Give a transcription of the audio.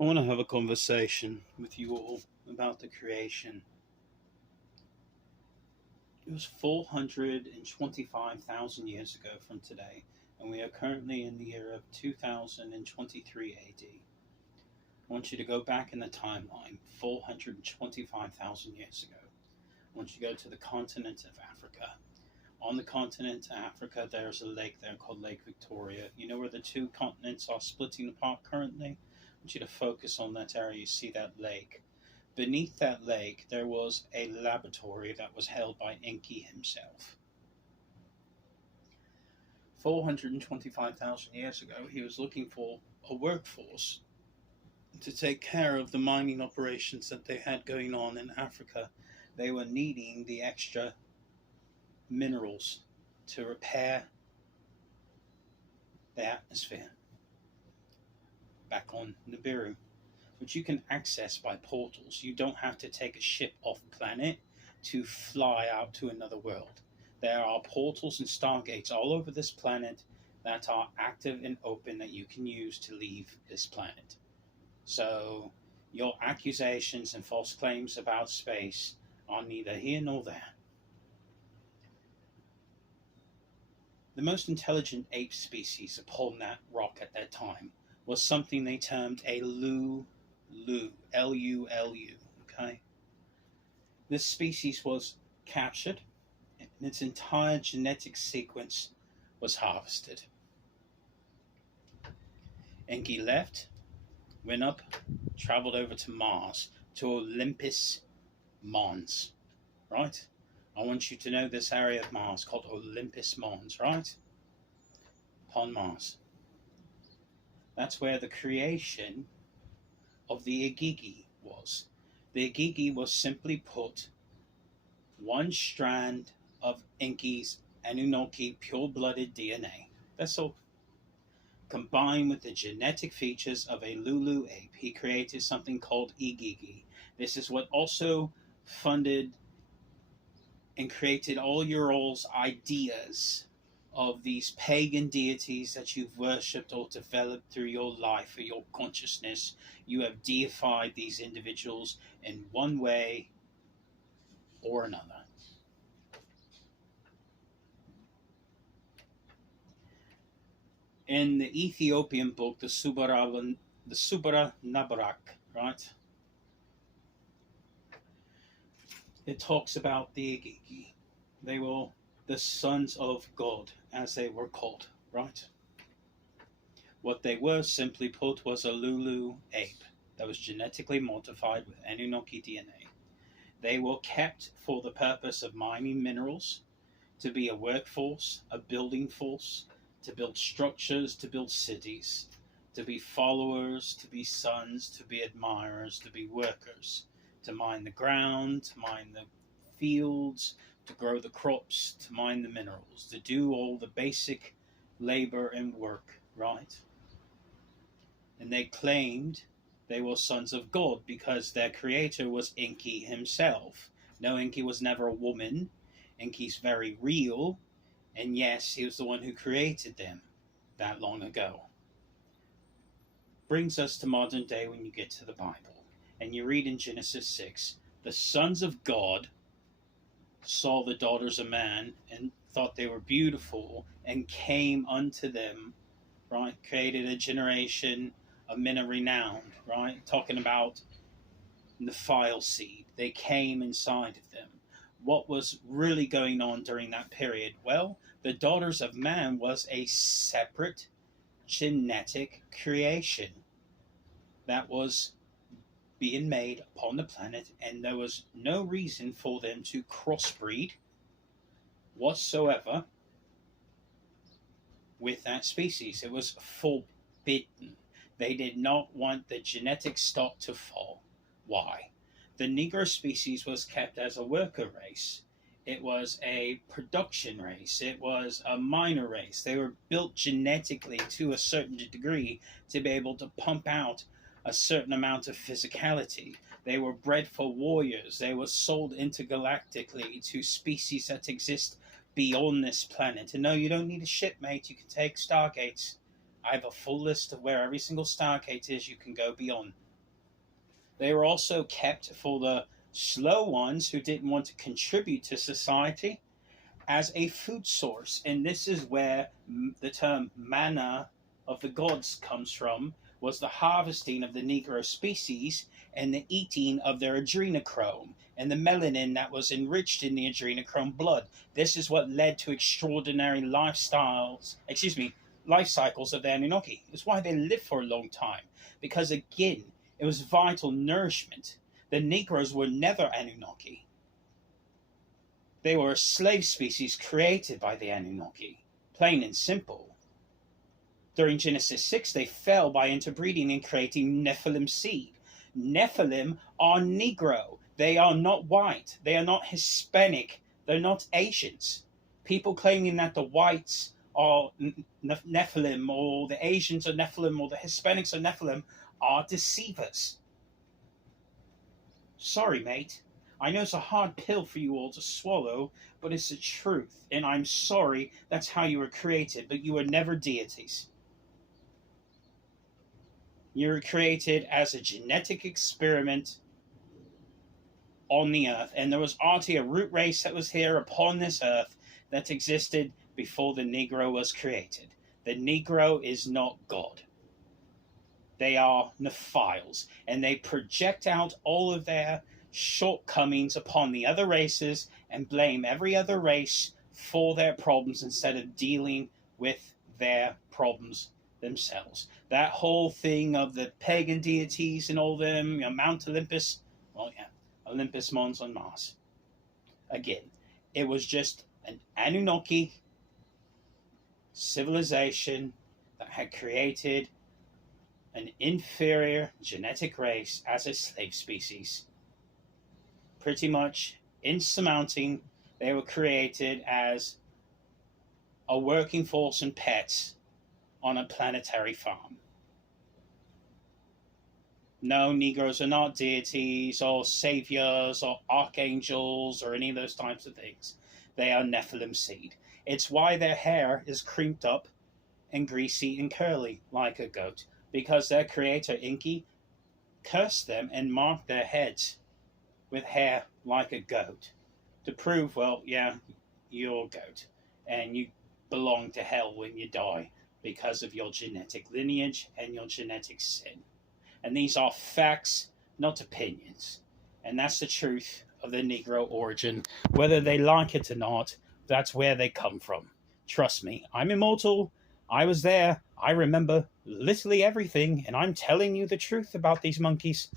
I want to have a conversation with you all about the creation. It was 425,000 years ago from today, and we are currently in the year of 2023 AD. I want you to go back in the timeline 425,000 years ago. I want you to go to the continent of Africa. On the continent of Africa, there's a lake there called Lake Victoria. You know where the two continents are splitting apart currently? I want you to focus on that area. You see that lake. Beneath that lake, there was a laboratory that was held by Enki himself. 425,000 years ago, he was looking for a workforce to take care of the mining operations that they had going on in Africa. They were needing the extra minerals to repair the atmosphere back on Nibiru, which you can access by portals. You don't have to take a ship off planet to fly out to another world. There are portals and stargates all over this planet that are active and open that you can use to leave this planet. So your accusations and false claims about space are neither here nor there. The most intelligent ape species upon that rock at that time was something they termed a Lulu, Lulu. Okay, this species was captured, and its entire genetic sequence was harvested. Enki left, went up, traveled over to Mars, to Olympus Mons, right? I want you to know this area of Mars called Olympus Mons, right? Upon Mars. That's where the creation of the Igigi was. The Igigi was simply put one strand of Enki's Anunnaki pure-blooded DNA. That's all. Combined with the genetic features of a Lulu ape, he created something called Igigi. This is what also funded and created all your all's ideas of these pagan deities that you've worshipped or developed through your life or your consciousness. You have deified these individuals in one way or another. In the Ethiopian book, the Subara Nabrak, right? It talks about the Igigi. They were the sons of God, as they were called, right? What they were, simply put, was a Lulu ape that was genetically modified with Anunnaki DNA. They were kept for the purpose of mining minerals, to be a workforce, a building force, to build structures, to build cities, to be followers, to be sons, to be admirers, to be workers, to mine the ground, to mine the fields, to grow the crops, to mine the minerals, to do all the basic labor and work, right? And they claimed they were sons of God because their creator was Enki himself. No, Enki was never a woman. Enki's very real, and yes, he was the one who created them that long ago. Brings us to modern day when you get to the Bible. And you read in Genesis 6, the sons of God saw the daughters of man and thought they were beautiful and came unto them, right? Created a generation of men of renown, right? Talking about the file seed. They came inside of them. What was really going on during that period? Well, the daughters of man was a separate genetic creation that was being made upon the planet, and there was no reason for them to crossbreed whatsoever with that species. It was forbidden. They did not want the genetic stock to fall. Why? The Negro species was kept as a worker race. It was a production race. It was a minor race. They were built genetically to a certain degree to be able to pump out a certain amount of physicality. They were bred for warriors. They were sold intergalactically to species that exist beyond this planet. And no, you don't need a ship, mate. You can take stargates. I have a full list of where every single stargate is. You can go beyond. They were also kept for the slow ones who didn't want to contribute to society as a food source. And this is where the term manna of the gods comes from, was the harvesting of the Negro species and the eating of their adrenochrome and the melanin that was enriched in the adrenochrome blood. This is what led to extraordinary life cycles of the Anunnaki. It's why they lived for a long time, because again, it was vital nourishment. The Negroes were never Anunnaki. They were a slave species created by the Anunnaki, plain and simple. During Genesis 6, they fell by interbreeding and creating Nephilim seed. Nephilim are Negro. They are not white. They are not Hispanic. They're not Asians. People claiming that the whites are Nephilim, or the Asians are Nephilim, or the Hispanics are Nephilim, are deceivers. Sorry, mate. I know it's a hard pill for you all to swallow, but it's the truth. And I'm sorry that's how you were created, but you were never deities. You were created as a genetic experiment on the earth. And there was already a root race that was here upon this earth that existed before the Negro was created. The Negro is not God. They are Nephiles, and they project out all of their shortcomings upon the other races and blame every other race for their problems instead of dealing with their problems themselves. That whole thing of the pagan deities and all them, Mount Olympus, Olympus Mons on Mars. Again, it was just an Anunnaki civilization that had created an inferior genetic race as a slave species. Pretty much insurmounting, they were created as a working force and pets on a planetary farm. No, Negroes are not deities or saviors or archangels or any of those types of things. They are Nephilim seed. It's why their hair is crimped up and greasy and curly like a goat, because their creator, Enki, cursed them and marked their heads with hair like a goat to prove, well, yeah, you're a goat and you belong to hell when you die because of your genetic lineage and your genetic sin. And these are facts, not opinions. And that's the truth of the Negro origin. Whether they like it or not, that's where they come from. Trust me, I'm immortal. I was there. I remember literally everything, and I'm telling you the truth about these monkeys.